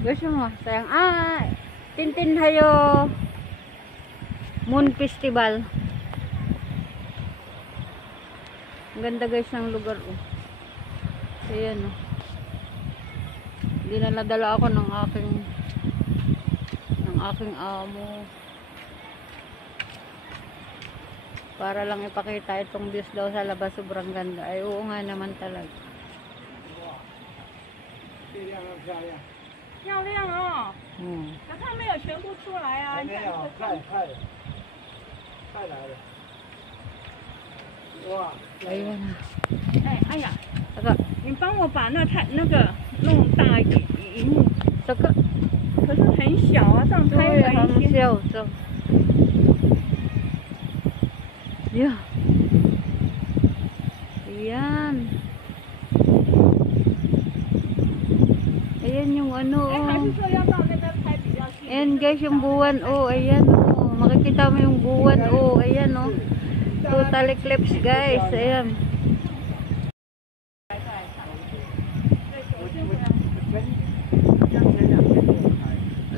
Gusto mo? Sayang. Tintin Hayo Moon Festival. Ang ganda guys ng lugar. Ayan o. Dinala-dala ako ng aking amo. Para lang ipakita itong views daw sa labas. Sobrang ganda. Ay oo nga naman talaga. 漂亮哦，可它没有全部出来啊。没有，快来了。哇！Ayun na.哎呀， Saka. 你帮我把那个弄大一点荧幕。Saka. 可是很小啊，这样拍很小。Yeah. Ayan. Ayan yung ano. Ayan guys yung buwan. Ayan makikita mo yung buwan. Ayan total eclipse guys. Ayan.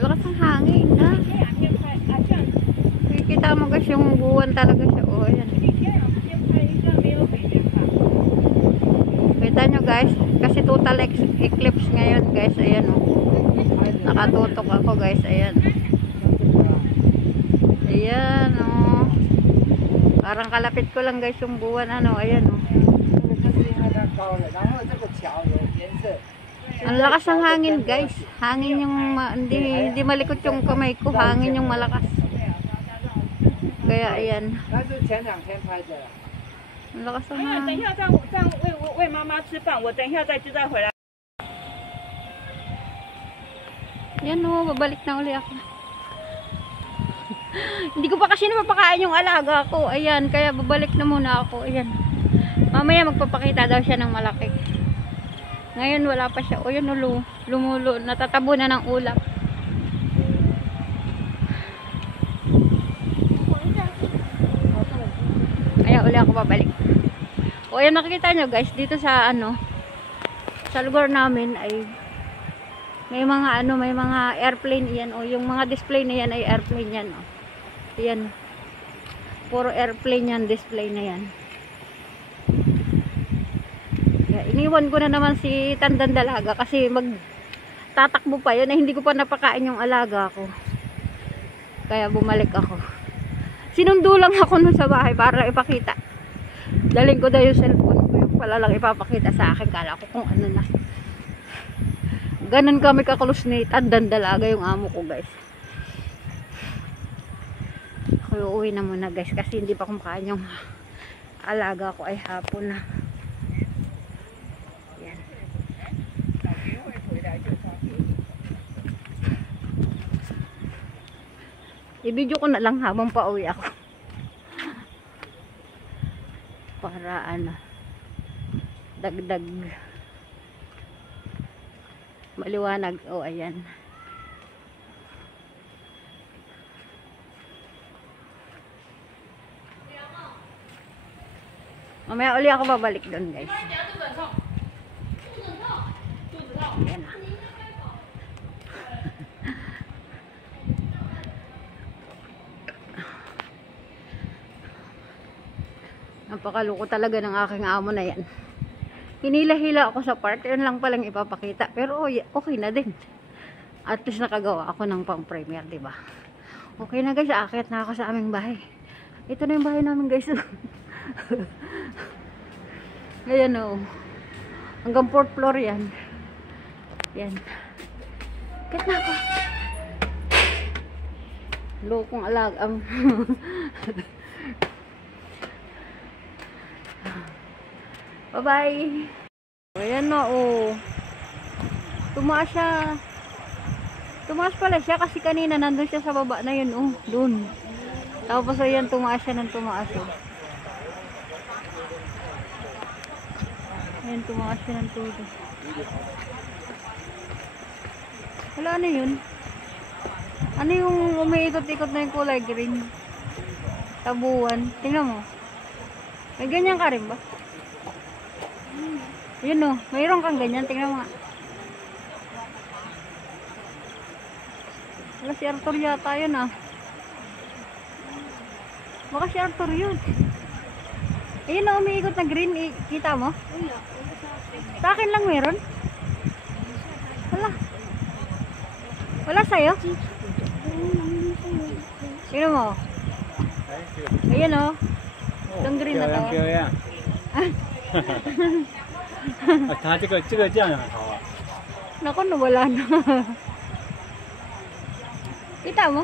Lakas ang hangin ha. Makikita mo guys yung buwan talaga siya. Ayan. Kita nyo guys, kasi total eclipse ngayon guys. Ayan nakatutok ako guys. Ayan. Ayan parang kalapit ko lang guys yung buwan. Ayan ang lakas ng hangin guys. Hangin yung hindi malikot yung kamay ko. Hangin yung malakas. Kaya ayan. Ang lakas ng hangin. 等一下这样喂妈妈吃饭，我等一下再回来。 Yan babalik na uli ako. Hindi ko pa kasi napapakain yung alaga ko. Ayan, kaya babalik na muna ako. Ayan. Mamaya magpapakita daw siya ng malaki. Ngayon wala pa siya. Ayan lumulo. Natatabo na ng ulap. Ayan, uli ako babalik. Ayan, nakikita nyo guys, dito sa sa lugar namin ay may mga airplane yan yung mga display na yan ay airplane yan Ayan. Puro airplane yan, display na yan. Kaya iniwan ko na naman si Tandang Dalaga kasi magtatakbo pa yun hindi ko pa napakain yung alaga ko. Kaya bumalik ako. Sinundo lang ako nun sa bahay para ipakita. Daling ko daw yung cellphone ko. Yung pala lang ipapakita sa akin. Kala ko kung ano na. Ganun kami kakulos ni Tandang Dalaga yung amo ko guys. Ako uuwi na muna guys kasi hindi pa kumakain yung alaga ko ay hapon na. Yan. I-video ko na lang habang pauwi ako. Para dagdag maliwanag. Ayan. Mamaya uli ako babalik doon guys. Ayan na. Napakaloko talaga ng aking amo na yan. Hinila-hila ako sa part. Yun lang palang ipapakita. Pero okay na din. At least nakagawa ako ng pang-premiere, diba? Okay na guys. Aakyat na ako sa aming bahay. Ito na yung bahay namin guys. Ayan o. Hanggang 4th floor yan. Yan. Aakyat na ako. Lokong alag. Bye-bye. Ayan na, oh. Tumaas siya. Tumaas pala siya kasi kanina nandun siya sa baba na yun, oh. Dun. Tapos ayan, tumaas siya ng tumaas, oh. Ayan, tumaas siya ng todo. Wala, ano yun? Ano yung umiikot-ikot na yung kulay green? Tabuan. Tingnan mo. May ganyan ka rin ba? Yun o, mayroon kang ganyan, tingnan mo nga. Wala si Arthur yata yun ah. Baka si Arthur yun. Ayun o, umiikot na green, kita mo? Sa akin lang meron? Wala. Wala sa'yo? Tingnan mo. Ayun o. Itong green na to. 다这个这样好啊。 Naku, nawala na. Kita mo?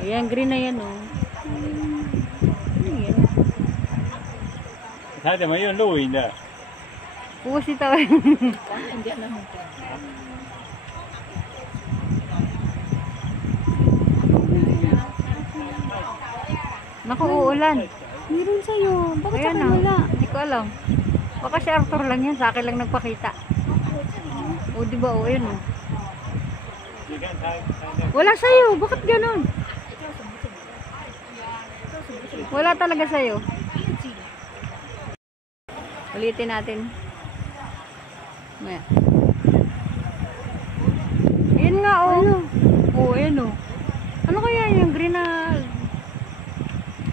Ayan, green na yan, oh. Ayan. 他怎么用录音的？ Puwas ito. Naku, uulan. Meron sa'yo. Bakit Ayan, sa'kin wala? Hindi ko alam. Baka si Arthur lang yan. Sa akin lang nagpakita. O, diba? O, yun, o. Wala sa'yo. Bakit ganun? Wala talaga sa'yo. Ulitin natin. Maya. Ayan nga, o. O, ayan, o. Ano kaya yung green na...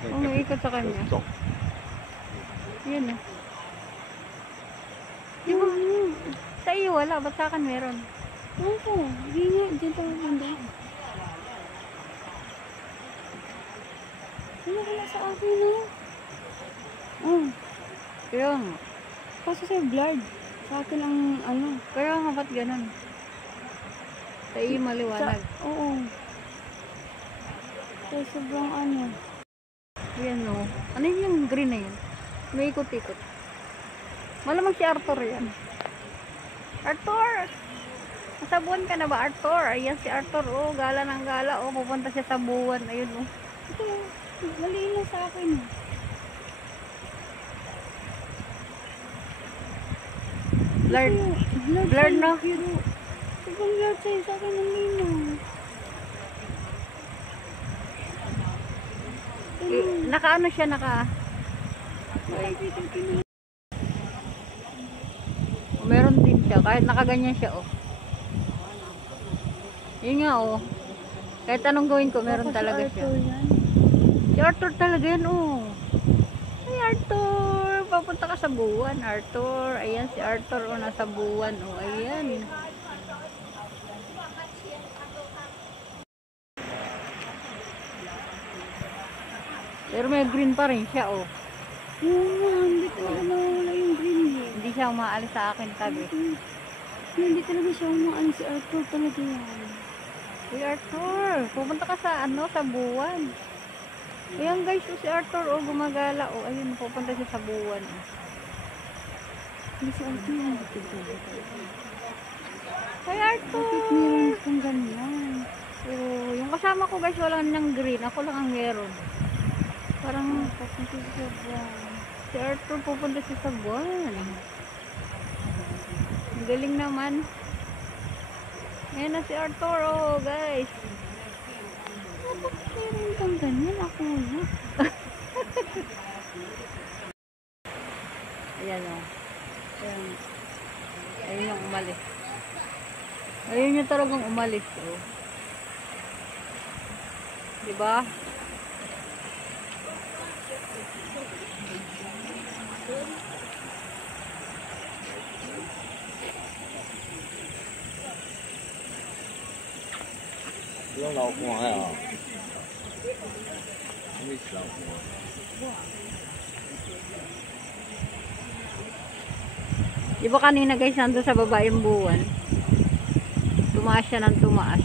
Umiikot sa kanya. Yan o. Diba? Sa iyo wala. Ba't sa akin meron? Oo. Hindi nga. Diyan tayo banda. Wala sa akin, no? Oh. Kaya nga. Kaso sa'yo blurred. Sa akin ang ano. Kaya nga ba't ganun? Sa iyo maliwanag. Oo. Kaya sobrang ano. Yan o. Ano yung green na yun? May ikot-ikot. Malamang si Arthur yan. Arthur! Nasabuan ka na ba, Arthur? Ayan si Arthur. Oh, gala ng gala. Oh, pupunta siya sa buwan. Ayun oh. Ito. Maliin na sa akin. Blurred. Blurred, no? Pero sobrang blurred sa'yo. Sa akin ang linaw. Naka ano siya, naka... Meron din siya. Kahit nakaganyan siya, oh. Yun nga, oh. Kahit anong gawin ko, meron talaga siya. Si Arthur talaga yan, oh. Ay, Arthur! Papunta ka sa buwan, Arthur. Ayan, si Arthur, oh, nasa buwan, oh. Ayan. Pero may green pa rin siya, oh. Hindi talaga nawala yung green niya. Hindi siya umaalis sa akin, tabi. Hindi talaga siya umaan. Si Arthur talaga yan. Uy, Arthur, pupunta ka sa, ano, sa buwan. Ayan, guys, oh, si Arthur, oh, gumagala, oh. Ayun, pupunta siya sa buwan, oh. Hindi si Arthur yan. Hi, Arthur! Bakit meron kang ganyan? Oh, yung kasama ko, guys, wala nang green. Ako lang ang meron. Parang, Papunta siya sa buwan. si Arthur pupunta siya sa buwan. Ang galing naman. Ayan na si Arthur, oh, guys. Bakit meron kang ganyan? Ako wala. Ayan, oh. Ayan. Ayun yung umalis. Ayun yung talagang umalis, oh. Diba? Yung 老婆啊，没吃老婆。 Di ba kanina guys, nandun sa baba yung buwan? Tumaas siya ng tumaas.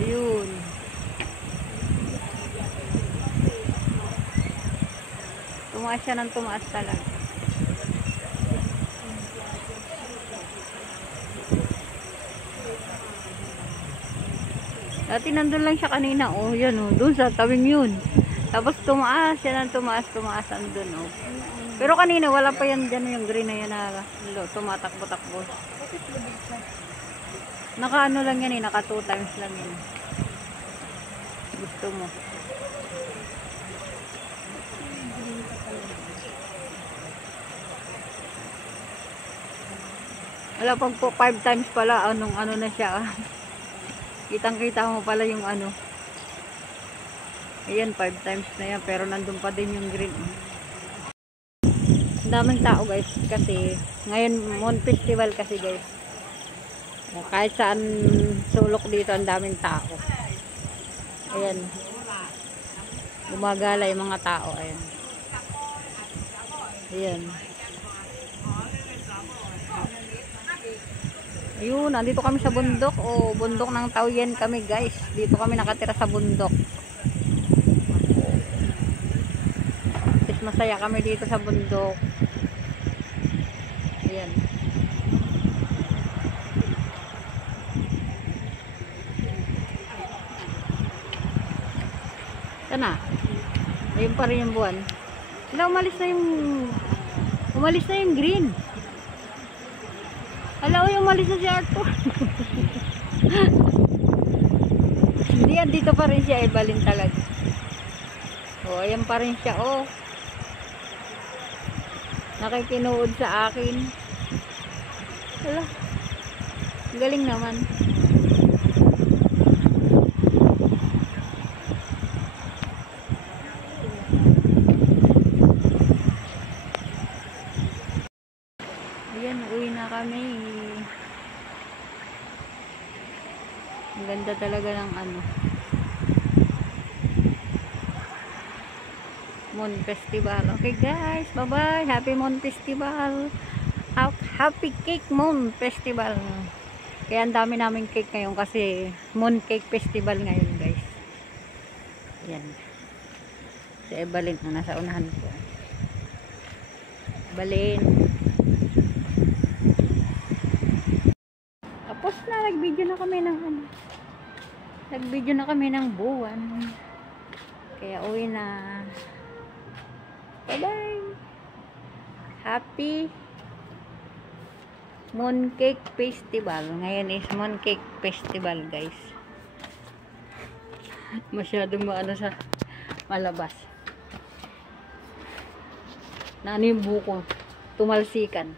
Ayun. Tumaas siya ng tumaas talaga. Dati nandun lang siya kanina, oh, yan oh, dun sa tawing yun. Tapos tumaas, yan ang tumaas, andun, oh. Pero kanina, wala pa yan dyan, yung green na yan na tumatakbo-takbo. Naka ano lang yan eh, naka 2 times lang yan. Gusto mo. Wala pang po 5 times pala, ano na siya, ah. Kitang-kita mo pala yung ano. Ayan, 5 times na yan. Pero nandun pa din yung green. Ang daming tao guys. Kasi, ngayon, Moon Festival kasi guys. Kahit saan sulok dito, ang daming tao. Ayan. Gumagala yung mga tao. Ayan. Ayan. Ayun, nandito kami sa bundok. O, bundok ng Taoyuan kami guys. Dito kami nakatira sa bundok. Tapos masaya kami dito sa bundok. Ayan. Sana. Ayun pa rin yung buwan. Wala, umalis na yung green. Hala, uy, umalis na si Arthur. Hindi yan, dito pa rin siya, Ebalin talaga. O, ayan pa rin siya, oh. Nakikinood sa akin. Hala, galing naman. Ayan, uwi na kami. Ang ganda talaga ng ano. Moon Festival. Okay guys, bye-bye. Happy Moon Festival. Happy Cake Moon Festival. Kaya ang dami naming cake ngayon kasi Moon Cake Festival ngayon guys. Ayan. Si Ebalin ang nasa unahan ko. Ebalin. Tapos na, nag-video na kami ng ano. Nag-video na kami ng buwan. Kaya uwi na. Bye-bye. Happy Mooncake Festival. Ngayon is Mooncake Festival, guys. Masyadong maano sa malabas. Na ano yung buko. Tumalsikan.